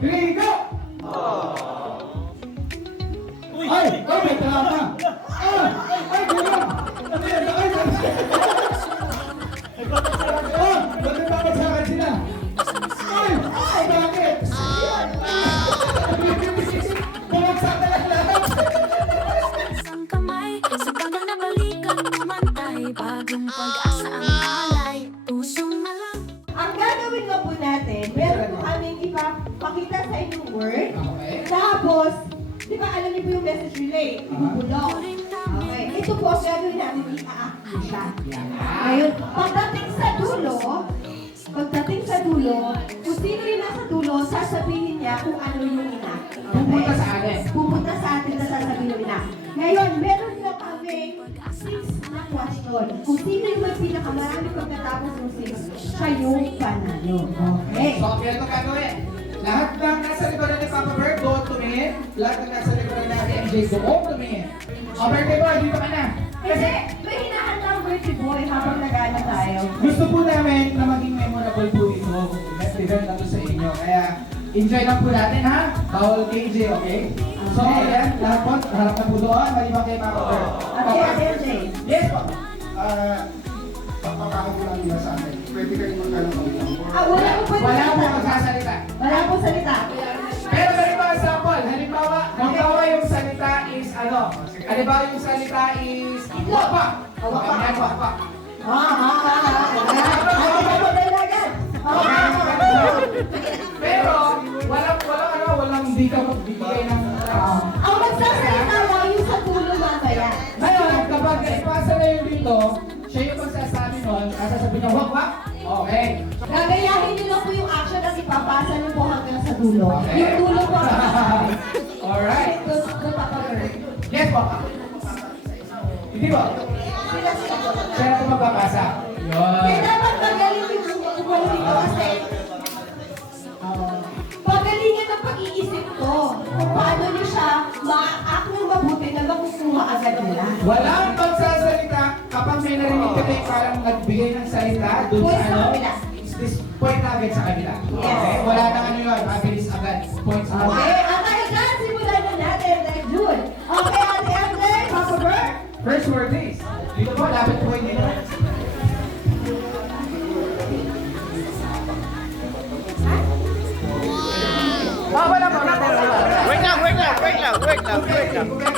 three, ipapakita sa inyong word. Okay. Tapos, di ba alam niyo po yung message relay? Ibubulong. Okay. Ito po gagawin natin, i-a-active siya. Ngayon, pagdating sa dulo, pagdating sa dulo, kung sino yung nasa dulo, sasabihin niya kung ano yung ina. Pupunta sa atin. Pupunta sa atin na sasabihin yung ina. Ngayon, meron na kami six na question. Kung sino yung may pinakamarami pagkatapos ng six, siya yung panalo. Okay. So, ang ganito gagawin. Lahat ng nasa likuran ni Papa Bird, go tumingin. Lahat ng nasa likuran ni Ate MJ, go tumingin. O, birthday boy, dito ka na. Kasi may hinahanda ang birthday boy habang nagana tayo. Gusto po namin na maging memorable po ito. Next event na to sa inyo. Kaya, enjoy lang po natin ha. Bawal KJ, okay? So, ayan, lahat po, harap na po doon. Maliban kay Papa Bird. At kay Ate MJ. Yes, Papa. Ah, papapakot ko lang nila sa akin. Pwede kayo magkaroon ng ulang. Ah, wala po pwede Wala po salita. magsasalita. Wala po salita. Pero halimbawa example, halimbawa, halimbawa yung salita is ano? Halimbawa yung salita is wapa. Wapa. Wapa. Po tayo agad? Ah. Pero walang walang ano, walang hindi ka magbibigay ng uh, Na yung dito, siya yung magsasabi nun, sasabihin niya, wak wak. Okay. Gagayahin niyo lang po yung action at ipapasa niyo po hanggang sa dulo. Okay. Yung dulo po ang sasabi. Alright. Doon doon papagawin. Yes, Papa. Hindi ba? Sila sila po. Siya na po magpapasa. Kaya Yun. dapat magaling yung umukuha dito kasi pagalingan ng pag-iisip ko kung paano niyo siya ma-act ng mabuti na makukuha agad nila. Walang narinig ka tayo parang nagbigay ng salita doon Point sa sa ano, kabila. this point agad sa kanila. Yes. Okay? Wala na ano yun, mabilis agad. Points agad. Okay, at agad simulan na natin next June. Okay, Ate Ate, Papa Bert. First word is, dito po, lapit po hindi na. Oh, wala po, wala po, wala po. Wait lang, wait lang, wait lang, wait lang, wait lang.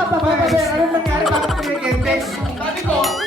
Papa, Papa Bear, anong nangyari? Bakit pinag-invest? Sabi ko, oh.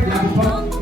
Thank you.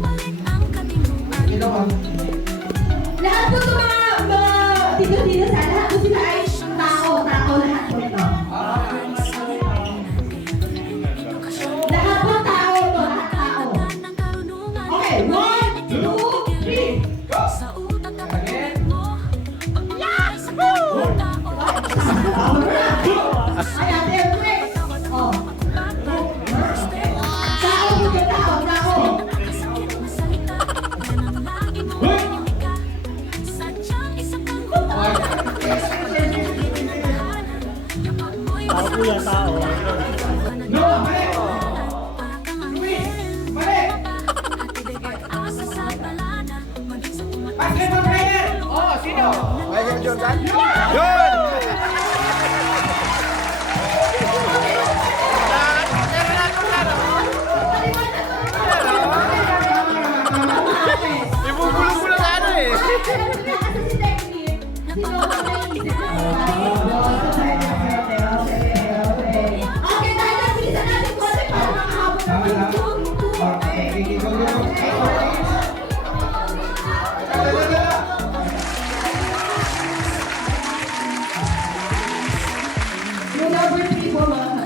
You'll never be woman.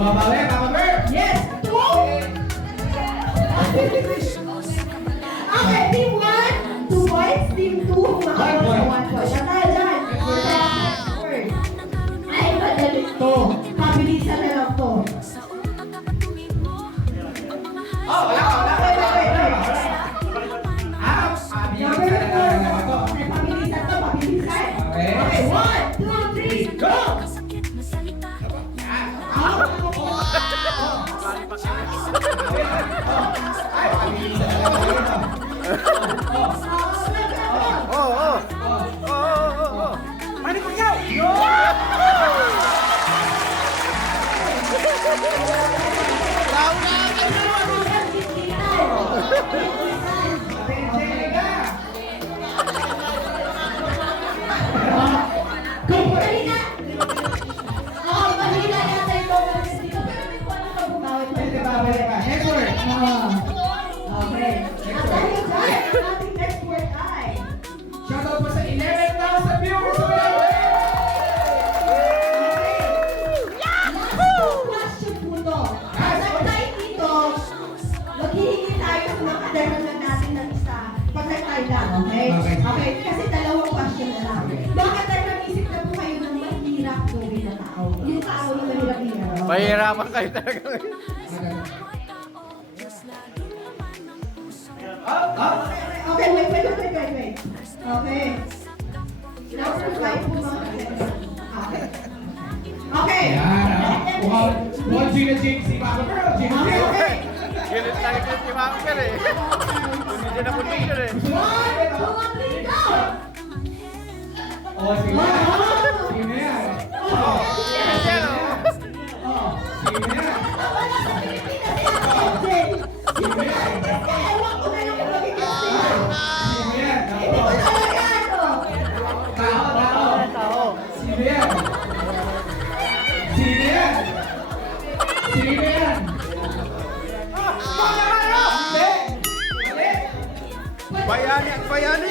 Uma balé Chinese. Mahirapan kayo talaga. Okay, wait, wait, wait, wait, wait. Okay. Last to five po mga Okay. Okay. Yan. Wow. Wow, Gina James, si Mama Girl. Gina James. Okay. Ganit talaga si Mama Girl eh. Hindi din ako picture eh. One, two, three, go! Oh, sige. Baiane, Baiane!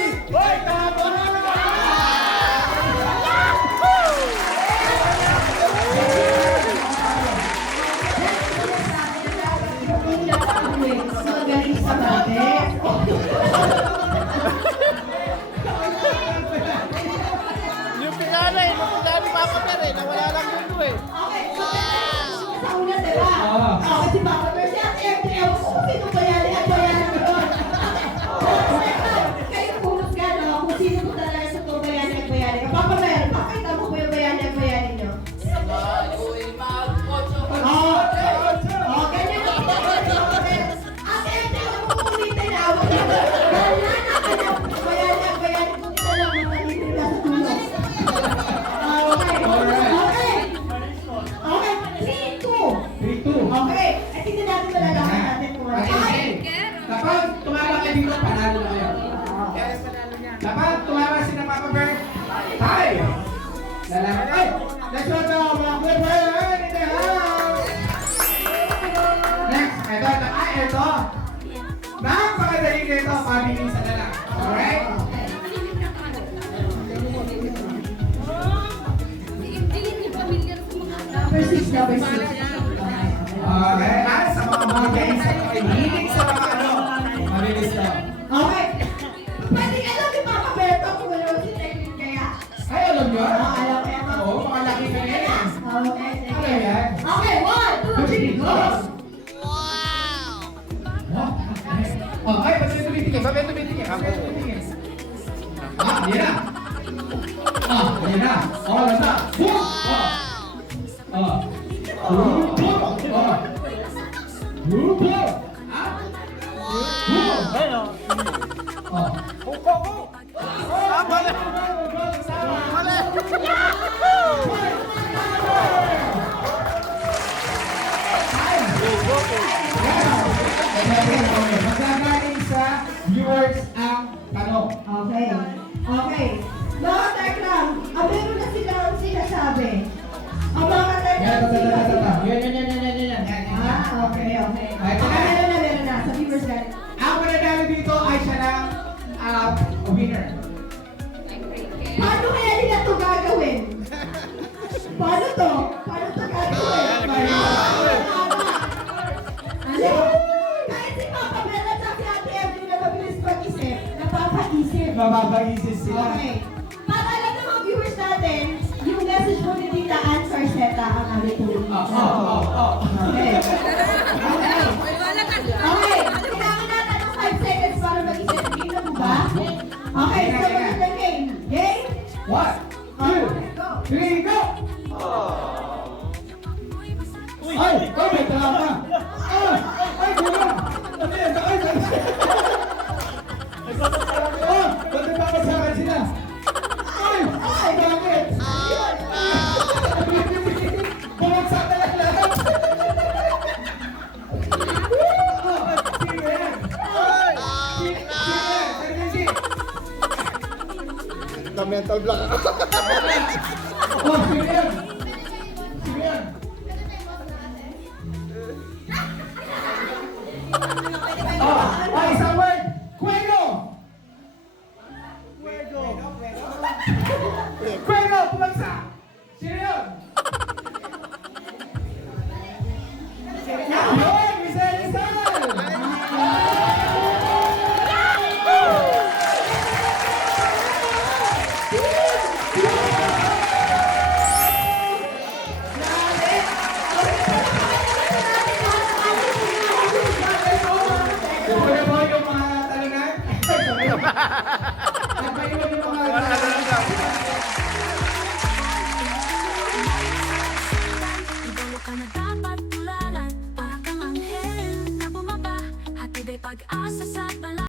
figure to family sa lalaki. Alright? Number six, number six. Okay, ah, sa mga bagay, sa mga hilig, sa mga ano, mabilis lang. Sabi ito bitingin. Ako. Hindi. Ah, hindi na. Oh, lasa. Boom! Oh. Ah! Boom! Ko! Ah, bale! Amén. Mababaisis sila. Okay. Para alam ng mga viewers natin, yung message mo ni Tita Ann Sarceta ang aming tulong. Oo, oo, oo. Okay. Okay. Okay. Kailangan natin ng 5 seconds para mag-isip. Game na ba? Okay, so we're the game. Game? One, two, three, go! Oh. Ay, kami, tama. Mental block ako.